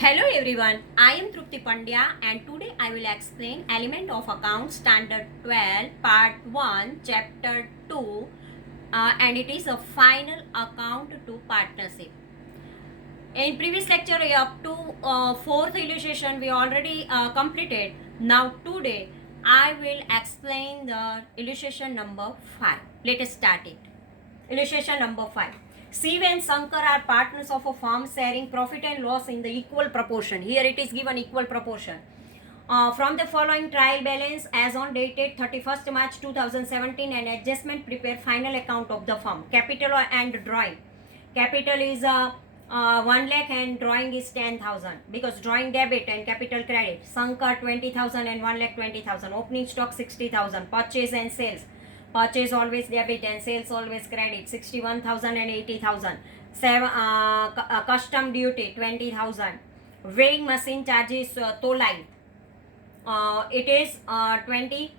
Hello everyone, I am Trupti Pandya and today I will explain Element of Account Standard 12 Part 1 Chapter 2 and it is a final account to partnership. In previous lecture up to fourth illustration we already completed. Now today I will explain the illustration number 5. Let us start it. Illustration number 5. Siv and Sankar are partners of a firm sharing profit and loss in the equal proportion. Here it is given equal proportion. From the following trial balance as on dated 31st March 2017 and adjustment prepare final account of the firm. Capital and drawing. Capital is 1 lakh and drawing is 10,000 because drawing debit and capital credit. Sankar 20,000 and 1 lakh 20,000. Opening stock 60,000. Purchase and sales. Purchase always debit and sales always credit 61,000 and 80,000. Custom duty 20,000. Weighing machine charges tolai. It is 20.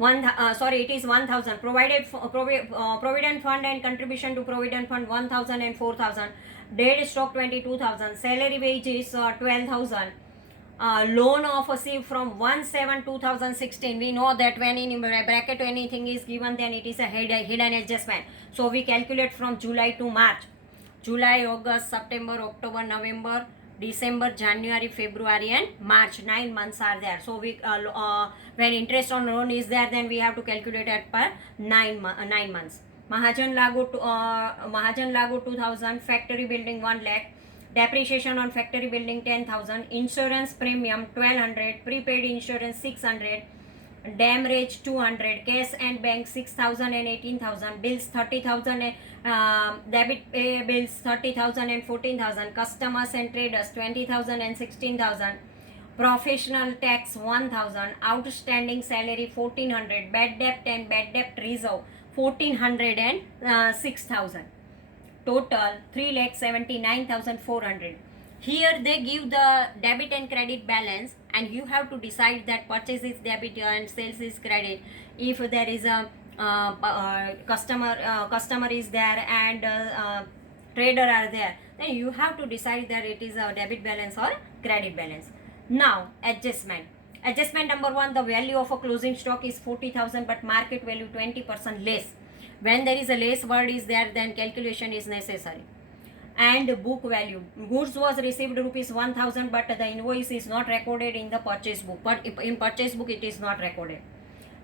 It is 1,000. Provident fund and contribution to provident fund 1,000 and 4,000. Dead stock 22,000. Salary wage is 12,000. Loan of a Siv from 1/7/2016. We know that when in bracket anything is given, then it is a hidden adjustment. So we calculate from July to March. July, August, September, October, November, December, January, February and March. 9 months are there. So we when interest on loan is there, then we have to calculate it per 9 months. Mahajan Lagu 2,000. Factory building 1 lakh. Depreciation on factory building 10,000. Insurance premium 1,200. Prepaid insurance 600. Damage 200. Cash and bank 6,000 and 18,000. Bills 30,000. Debit bills 30,000 and 14,000. Customers and traders 20,000 and 16,000. Professional tax 1,000. Outstanding salary 1,400. Bad debt and bad debt reserve 1,400 and 6,000. Total 3,79,400. Here they give the debit and credit balance and you have to decide that purchase is debit and sales is credit. If there is a customer is there and trader are there, then you have to decide that it is a debit balance or credit balance. Now adjustment. Adjustment number 1, the value of a closing stock is 40,000 but market value 20% less. When there is a less word is there, then calculation is necessary. And book value. Goods was received rupees 1,000 but the invoice is not recorded in the purchase book. But in purchase book it is not recorded.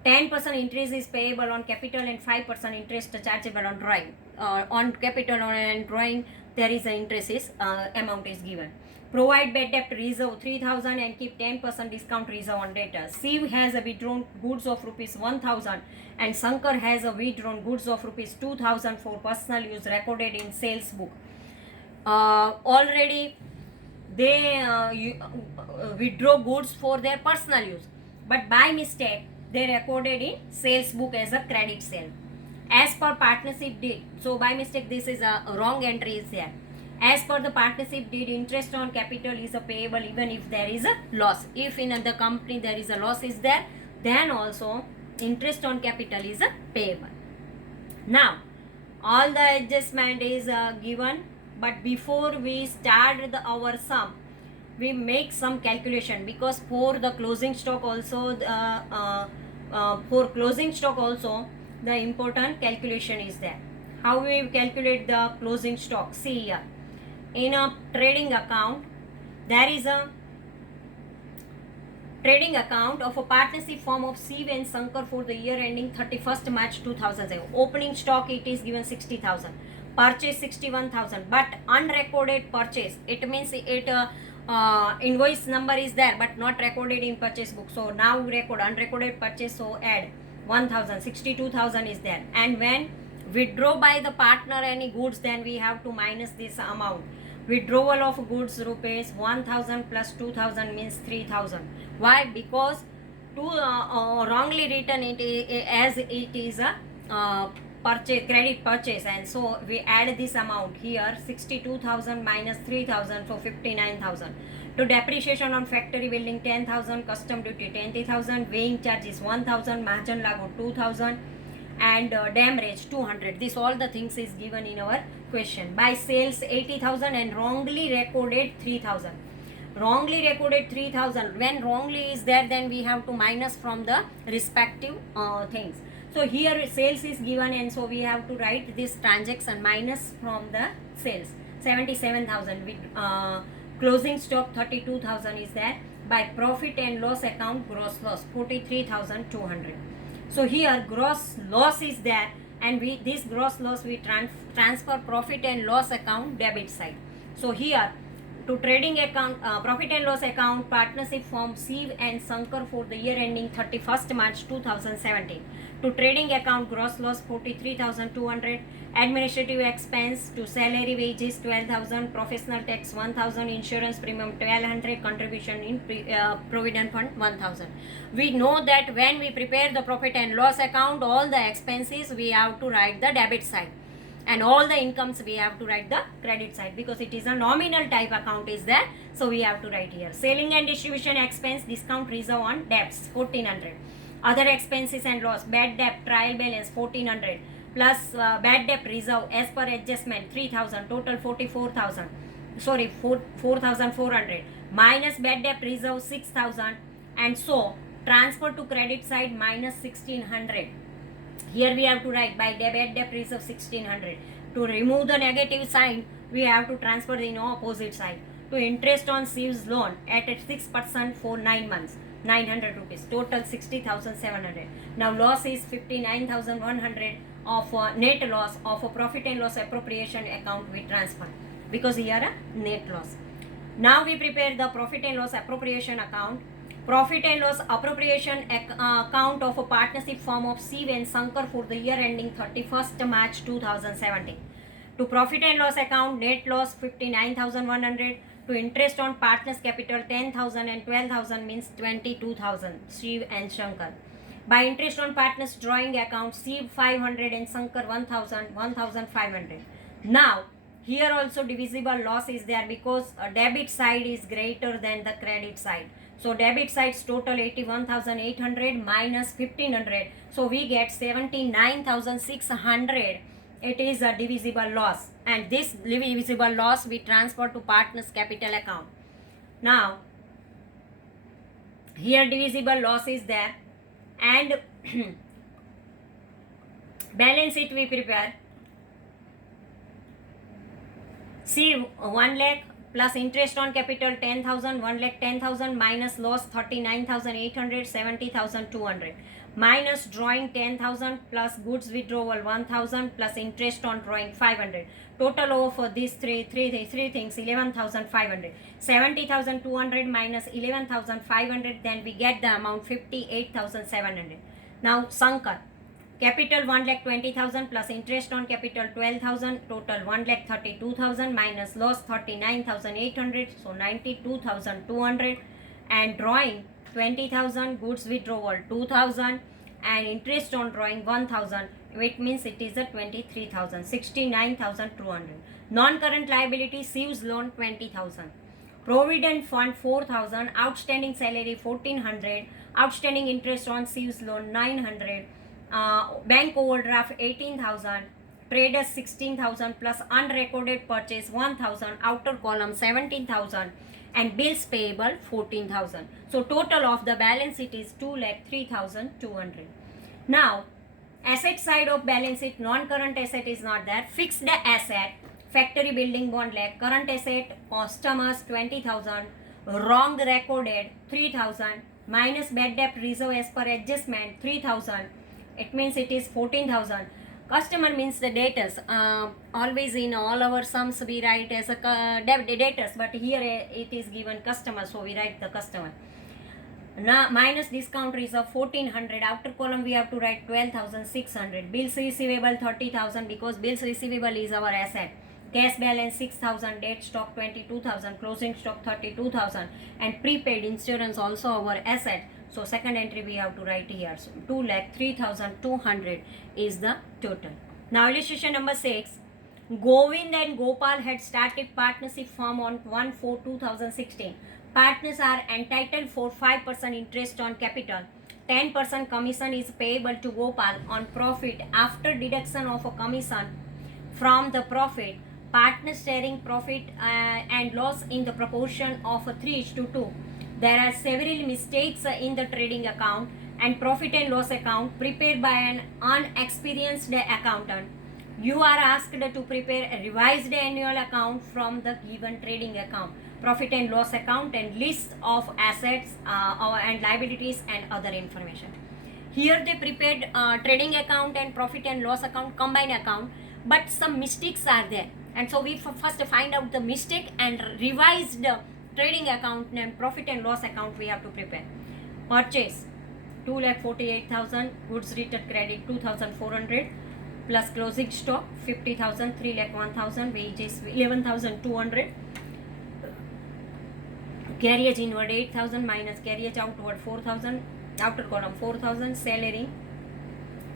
10% interest is payable on capital and 5% interest chargeable on drawing. On capital and drawing there is an interest amount is given. Provide bad debt reserve 3,000 and keep 10% discount reserve on data. Siv has a withdrawn goods of rupees 1,000 and Sankar has a withdrawn goods of rupees 2,000 for personal use recorded in sales book. Already they withdraw goods for their personal use, but by mistake they recorded in sales book as a credit sale as per partnership deed. So by mistake this is a wrong entry is there. As per the partnership deed, interest on capital is a payable even if there is a loss. If in the company there is a loss is there, then also interest on capital is a payable. Now all the adjustment is given, but before we start our sum, we make some calculation because for the closing stock also the important calculation is there. How we calculate the closing stock? See here. In a trading account, there is a trading account of a partnership firm of Siv and Sankar for the year ending 31st March 2007. Opening stock it is given 60,000. Purchase 61,000. But unrecorded purchase, it means it invoice number is there but not recorded in purchase book. So now record unrecorded purchase, so add 1,000. 62,000 is there. And when withdraw by the partner any goods, then we have to minus this amount. Withdrawal of goods rupees 1,000 plus 2,000 means 3,000. Why? Because wrongly written it as it is a purchase, credit purchase, and so we add this amount here. 62,000 minus 3,000, so 59,000. To depreciation on factory building 10,000, custom duty 20,000, weighing charges 1,000, Mahajan Lagu 2,000 and damage 200. This all the things is given in our question. By sales 80,000 and wrongly recorded 3,000. Wrongly recorded 3,000. When wrongly is there, then we have to minus from the respective things. So here sales is given, and so we have to write this transaction minus from the sales. 77,000 with closing stock 32,000 is there. By profit and loss account, gross loss 43,200. So here gross loss is there, and this gross loss we transfer profit and loss account debit side. So here to trading account, profit and loss account, partnership firm Shiv and Shankar for the year ending 31st March 2017. To trading account, gross loss 43,200, administrative expense to salary wages 12,000, professional tax 1,000, insurance premium 1,200, contribution in provident fund 1,000. We know that when we prepare the profit and loss account, all the expenses we have to write the debit side, and all the incomes we have to write the credit side, because it is a nominal type account is there, so we have to write here. Selling and distribution expense, discount reserve on debts 1,400. Other expenses and loss, bad debt trial balance 1,400 plus bad debt reserve as per adjustment 3,000, total 44,000, sorry 4,400 minus bad debt reserve 6,000, and so transfer to credit side minus 1,600. Here we have to write by bad debt reserve 1,600. To remove the negative sign, we have to transfer in opposite side. To interest on Shiv's loan at 6% for 9 months, 900 rupees, total 60,700. Now loss is 59,100 of net loss of a profit and loss appropriation account we transfer, because here a net loss. Now we prepare the profit and loss appropriation account. Profit and loss appropriation account of a partnership firm of Shiv and Shankar for the year ending 31st March 2017. To profit and loss account, net loss 59,100. To interest on partners capital 10,000 and 12,000 means 22,000, Shiv and Shankar. By interest on partners drawing account, Shiv 500 and Shankar 1,000, 1,500. Now here also divisible loss is there, because debit side is greater than the credit side. So debit side's total 81,800 minus 1,500. So we get 79,600. It is a divisible loss, and this divisible loss we transfer to partners capital account. Now here divisible loss is there, and balance sheet we prepare. See 1 lakh plus interest on capital 10,000, 1 lakh 10,000 minus loss 39,800, 70,200 minus drawing 10,000 plus goods withdrawal 1,000 plus interest on drawing 500. Total over for these three things 11,500. 70,200 minus 11,500, then we get the amount 58,700. Now Shankar capital 1,20,000 plus interest on capital 12,000, total 1,32,000 minus loss 39,800, so 92,200, and drawing 20,000, goods withdrawal 2,000, and interest on drawing 1,000, which means it is a 23,000, 69,200. Non-current liability, Shiv's loan 20,000. Provident fund 4,000, outstanding salary 1,400, outstanding interest on Shiv's loan 900, bank overdraft 18,000, traders 16,000 plus unrecorded purchase 1,000, outer column 17,000, and bills payable 14,000. So total of the balance sheet is 2,03,200. Now asset side of balance sheet, non-current asset is not there. Fixed asset, factory building 1 lakh, current asset customers 20,000, wrong recorded 3,000 minus bad debt reserve as per adjustment 3,000. It means it is 14,000. Customer means the debtors. Always in all our sums we write as a debtors, but here it is given customer, so we write the customer. Now minus discount reserve 1,400. Outer column we have to write 12,600. Bills receivable 30,000, because bills receivable is our asset. Cash balance 6,000, debt stock 22,000, closing stock 32,000, and prepaid insurance also our asset. So second entry we have to write here. So 2,03,200 is the total. Now illustration number 6. Govind and Gopal had started partnership firm on 1/4/2016. Partners are entitled for 5% interest on capital. 10% commission is payable to Gopal on profit after deduction of a commission from the profit. partners sharing profit and loss in the proportion of 3:2. There are several mistakes in the trading account and profit and loss account prepared by an unexperienced accountant. You are asked to prepare a revised annual account from the given trading account, profit and loss account, and list of assets and liabilities and other information. Here they prepared trading account and profit and loss account, combined account, but some mistakes are there. And so we first find out the mistake and revise the trading account and profit and loss account we have to prepare. Purchase 2,48,000, goods return credit 2,400, plus closing stock 50,000, 3,01,000, wages 11,200, carriage inward 8,000 minus carriage outward 4,000, outer column 4,000, salary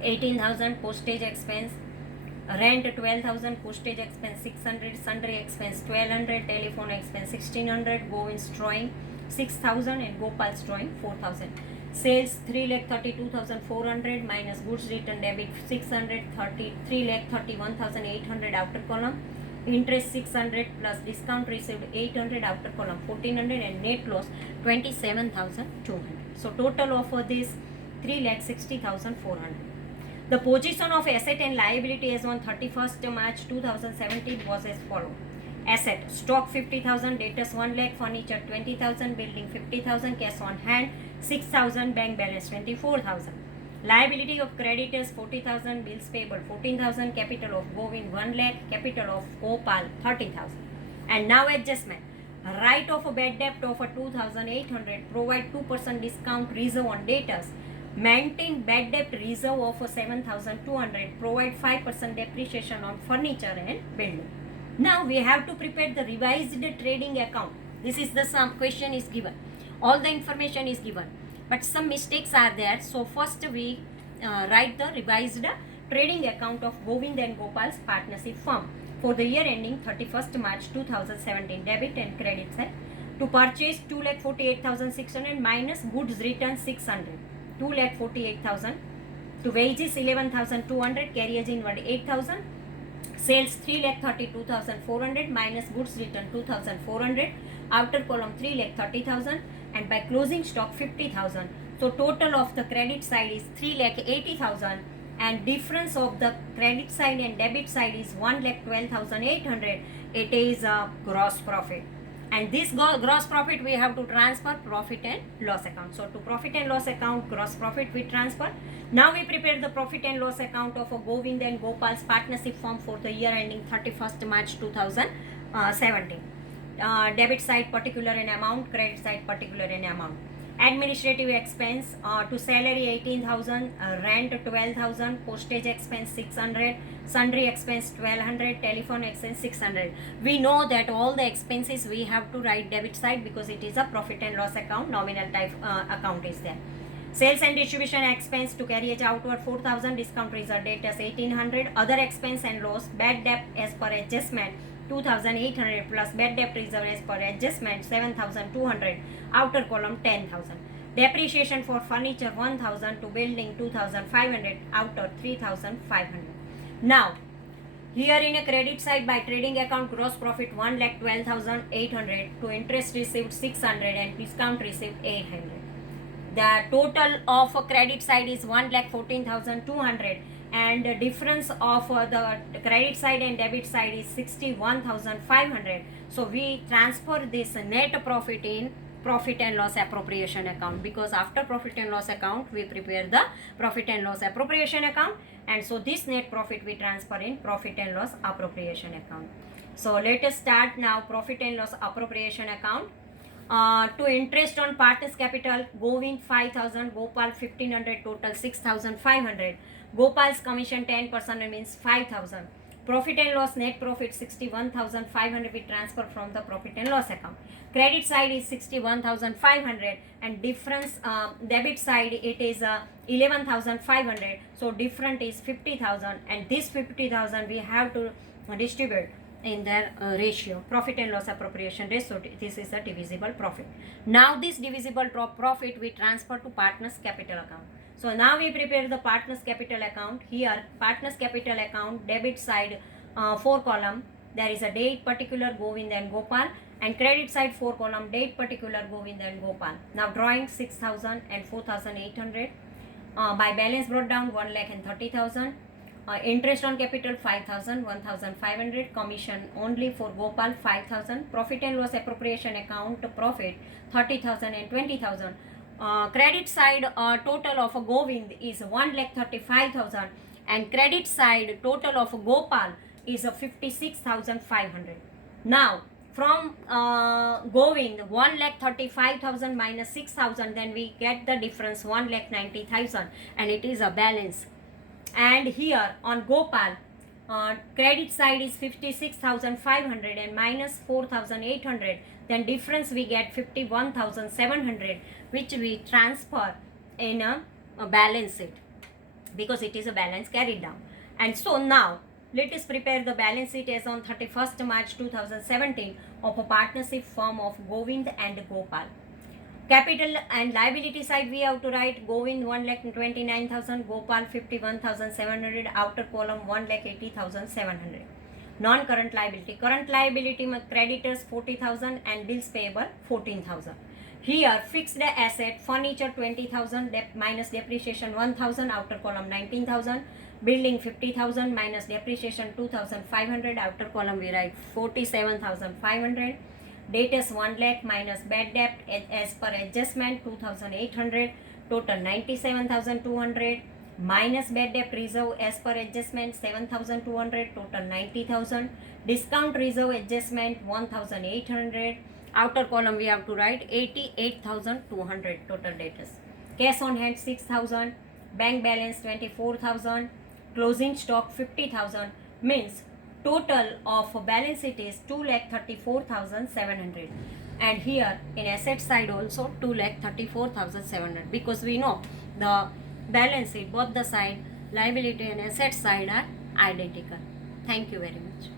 18,000, postage expense, rent 12,000, postage expense 600, sundry expense 1,200, telephone expense 1,600, Govind's drawing 6,000 and Gopal's drawing 4,000. Sales 3,32,400 minus goods return debit 600, 3,31,800 outer column, interest 600 plus discount received 800 outer column 1,400, and net loss 27,200. So total of this 3,60,400. The position of asset and liability as on 31st March 2017 was as follows. Asset, stock 50,000, debtors 1 lakh, furniture 20,000, building 50,000, cash on hand 6,000, bank balance 24,000. Liability of creditors 40,000, bills payable 14,000, capital of Govind 1 lakh, capital of Gopal 30,000. And now adjustment. Right of a bad debt of 2,800, provide 2% discount reserve on debtors. Maintain bad debt reserve of 7,200, provide 5% depreciation on furniture and building. Now we have to prepare the revised trading account. This is the some question is given. All the information is given, but some mistakes are there. So first we write the revised trading account of Govind and Gopal's partnership firm for the year ending 31st March 2017. Debit and credit side. To purchase 2,48,600 minus goods return 600. 2,48,000. To wages 11,200. Carriage inward 8,000. Sales 3,32,400 minus goods return 2,400. Outer column 3,30,000, and by closing stock 50,000. So total of the credit side is 3,80,000, and difference of the credit side and debit side is 1,12,800. It is a gross profit, and this gross profit we have to transfer profit and loss account. So to profit and loss account, gross profit we transfer. Now we prepare the profit and loss account of a Govind and Gopal's partnership firm for the year ending 31st March 2017. Debit side particular in amount, credit side particular in amount. Administrative expense to salary 18,000, rent 12,000, postage expense 600, sundry expense 1,200, telephone expense 600. We know that all the expenses we have to write debit side because it is a profit and loss account, nominal type account is there. Sales and distribution expense to carriage outward 4,000, discount reserve debtors 1,800, other expense and loss, bad debt as per adjustment 2,800 plus bad debt reserve as per adjustment 7,200, outer column 10,000. Depreciation for furniture 1,000, to building 2,500, outer 3,500. Now here in a credit side by trading account, gross profit 1,12,800, to interest received 600 and discount received 800. The total of a credit side is 1,14,200, and the difference of the credit side and debit side is 61,500. So we transfer this net profit in profit and loss appropriation account, because after profit and loss account we prepare the profit and loss appropriation account, and so this net profit we transfer in profit and loss appropriation account. So let us start now profit and loss appropriation account. To interest on partners capital, Govind 5,000, Gopal 1,500, total 6,500. Gopal's commission 10% means 5,000. Profit and loss net profit 61,500 we transfer from the profit and loss account. Credit side is 61,500, and difference debit side it is 11,500. So different is 50,000, and this 50,000 we have to distribute in their ratio, profit and loss appropriation ratio. This is a divisible profit. Now this divisible profit we transfer to partners capital account. So now we prepare the partners capital account. Here partners capital account, debit side 4 column, there is a date particular Govind and Gopal, and credit side 4 column date particular Govind and Gopal. Now drawing 6,000 and 4,800. By balance brought down 1,30,000. Interest on capital 5,000, 1,500. Commission only for Gopal 5,000. Profit and loss appropriation account profit 30,000 and 20,000. Credit side total of Govind is 1,35,000, and credit side total of Gopal is 56,500. Now from Govind 1,35,000 minus 6,000, then we get the difference 1,90,000, and it is a balance. And here on Gopal, credit side is 56,500 and minus 4,800, then difference we get 51,700, which we transfer in a balance sheet because it is a balance carried down. And so now let us prepare the balance sheet as on 31st March 2017 of a partnership firm of Govind and Gopal. Capital and liability side we have to write Govind 1,29,000, Gopal 51,700, outer column 1,80,700. Non-current liability. Current liability creditors 40,000 and bills payable 14,000. Here fixed asset furniture 20,000 minus depreciation 1,000, outer column 19,000. Building 50,000 minus depreciation 2,500, outer column we write 47,500. Debtors 1 lakh minus bad debt as per adjustment 2,800, total 97,200, minus bad debt reserve as per adjustment 7,200, total 90,000, discount reserve adjustment 1,800, outer column we have to write 88,200, total debtors. Cash on hand 6,000, bank balance 24,000, closing stock 50,000, means total of balance sheet is 2,34,700, and here in asset side also 2,34,700, because we know the balance sheet both the side liability and asset side are identical. Thank you very much.